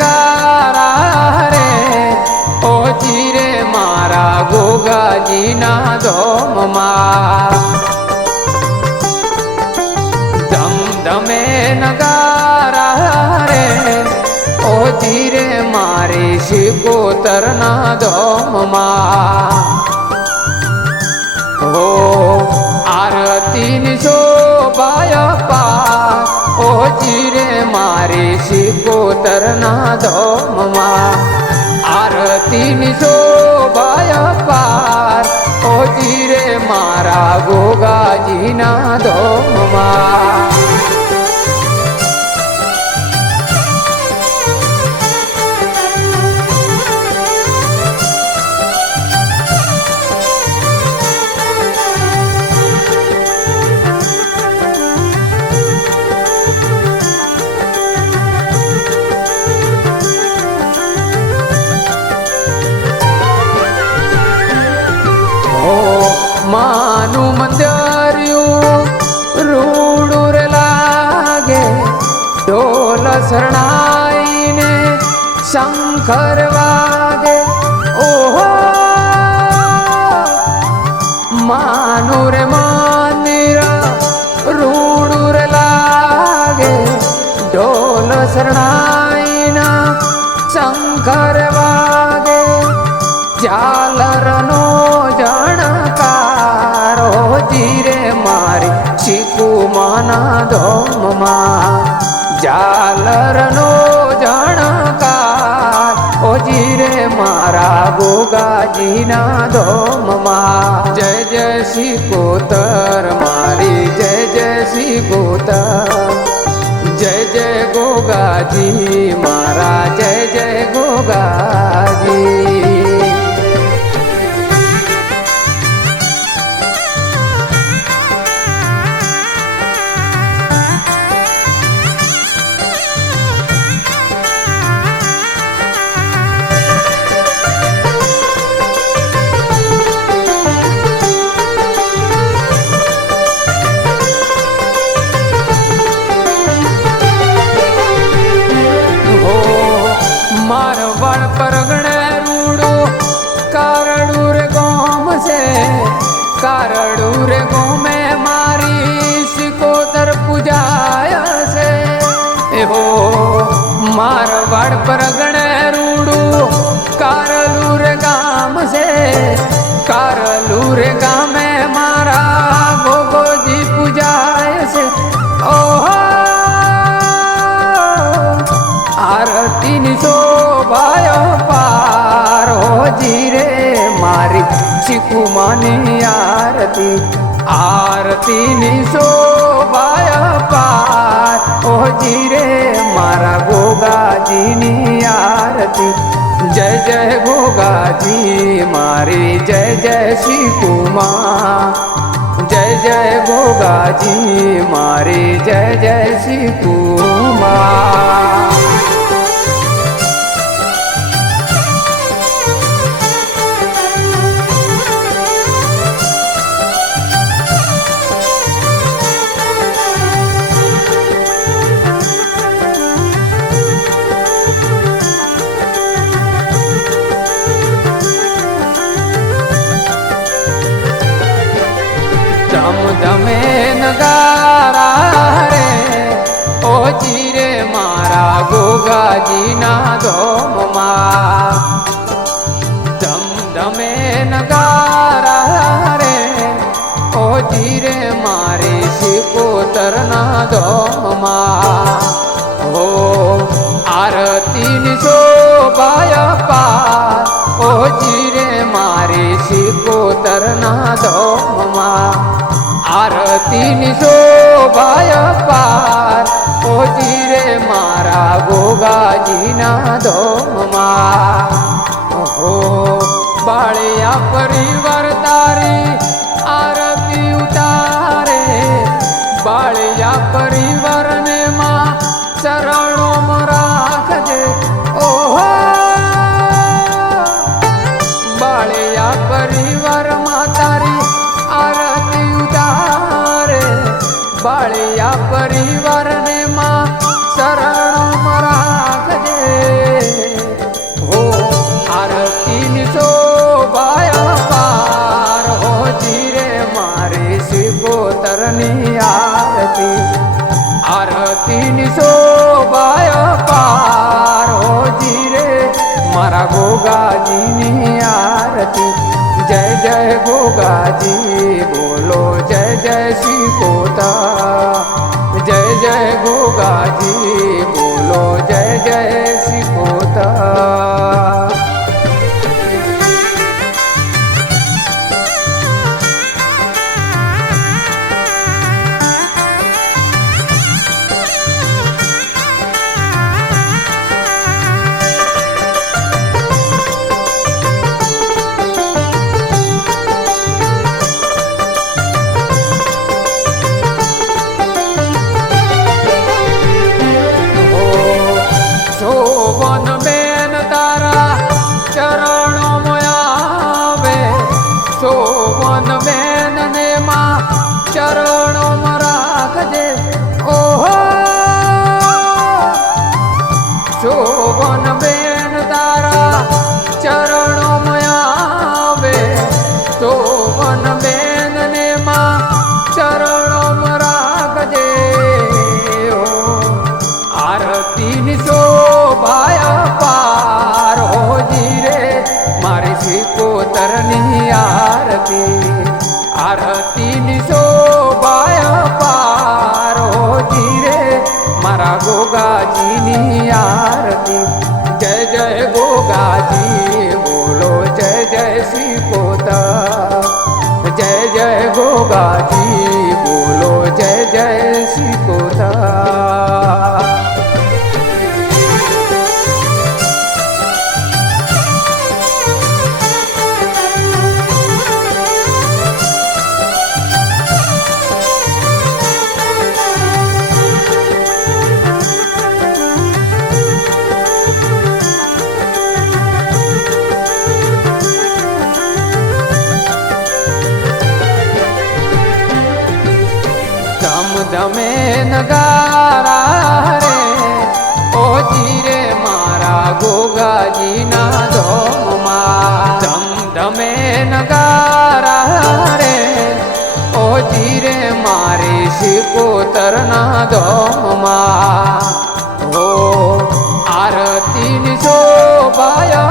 નગારા રે ઓજી રે મારા ગોગાજીના ધોમમાં ધમધમે નગારા રે ઓજી રે મારી શિકોતરના ધોમમાં હો આરતીની શોભાય પા ઓજી રે મારી શિકોતરના ધોમમાં આરતીની શોભાય પાર ઓજી રે મારા ગોગાજીના ધોમમાં માનું મંદિર્યું રૂડું રે લાગે ઢોલ શરણાઈને શંખર વાગે ઓહો માનું રે મંદિર રૂડું રે લાગે ઢોલ શરણાઈના શંખર વાગે ઝાલરનો જણકારો જીરે મારી શિકુમાના ધોમમાં ઝાલરનો જણકાર ઓજી રે મારા ગોગાજીના ધોમમાં જય જય શિકોતર મારી જય જય શિકોતર જય જય ગોગાજી મારા જય જય ગોગાજી મારવાડ પરગણે રૂડો કારડું રે ગોમ છે કારડું રે ગોમે મારી શિકોતર પૂજાય છે એહો મારવાડ પરગણે રૂડું કારલું રે ગામ છે કારલું રે ગામે મારા ગોગોજી પૂજાય છે ઓહો આરતીની શોભાય પાર હોજી રે મારી શિકુમાની આરતી આરતીની શોભાય પાર હોજી રે મારા ગોગાજીની આરતી જય જય ગોગાજી મારી જય જય શિકુમા જય જય ગોગાજી મારી જય જય શિકુમા ધમધમે નગારા રે ઓજી રે મારા ગોગાજીના ધોમમાં ધમધમે નગારા રે ઓજી રે મારી શિકોતરના ધોમમાં હો આરતીની શોભાય પાર ઓજી રે મારી શિકોતરના ધોમમાં આરતીની શોભાય પાર ઓજી રે મારા ગોગાજીના ધોમમાં ઓહો બાળિયા પરિવાર તારી આરતી ઉતારે બાળિયા પરિવારને માં ચરણોમાં રાખજે ઓહો બાળિયા પરિવારમાં તારી આરતી ઉતારે બાળિયા પરિવારને માં શરણોમાં રાખજે મારા ગોગાજીની આરતી જય જય ગોગાજી બોલો જય જય શ્રી કોતા જય જય ગોગાજી બોલો જય જય શ્રી કોતા શોભન બેન તારા ચરણો આવે શોભન બેન ને માં ચરણો રાખજે ઓહો શોભન બેન તારા ચરણો આવે શોભન બેન ને માં ચરણો રાખજે આરતીની શોભાય પાર હોજી રે મારી શ્રીકોતરની આરતી આરતીની શોભાય પાર હોજી રે મારા ગોગાજીની આરતી જય જય ગોગાજી બોલો જય જય શ્રીકોતા જય જય ગોગાજી બોલો જય જય શ્રીકોતા ધમે નગારા રે ઓજી રે મારા ગોગાજીના ધોમમાં ધમધમે નગારા રે ઓજી રે મારી શ્રીકોતરના ધોમમાં હો આરતીની શોભાય